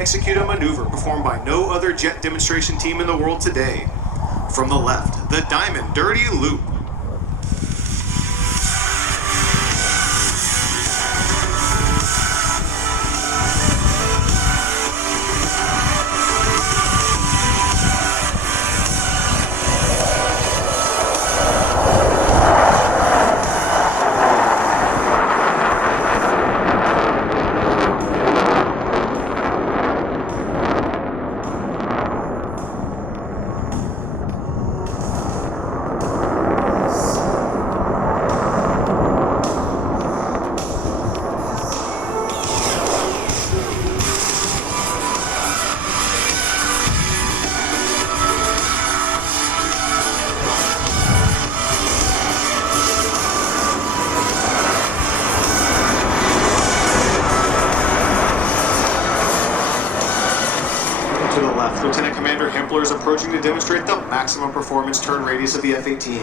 execute a maneuver performed by no other jet demonstration team in the world today. From the left, the Diamond Dirty Loop. To the left, Lieutenant Commander Hempler is approaching to demonstrate the maximum performance turn radius of the F-18.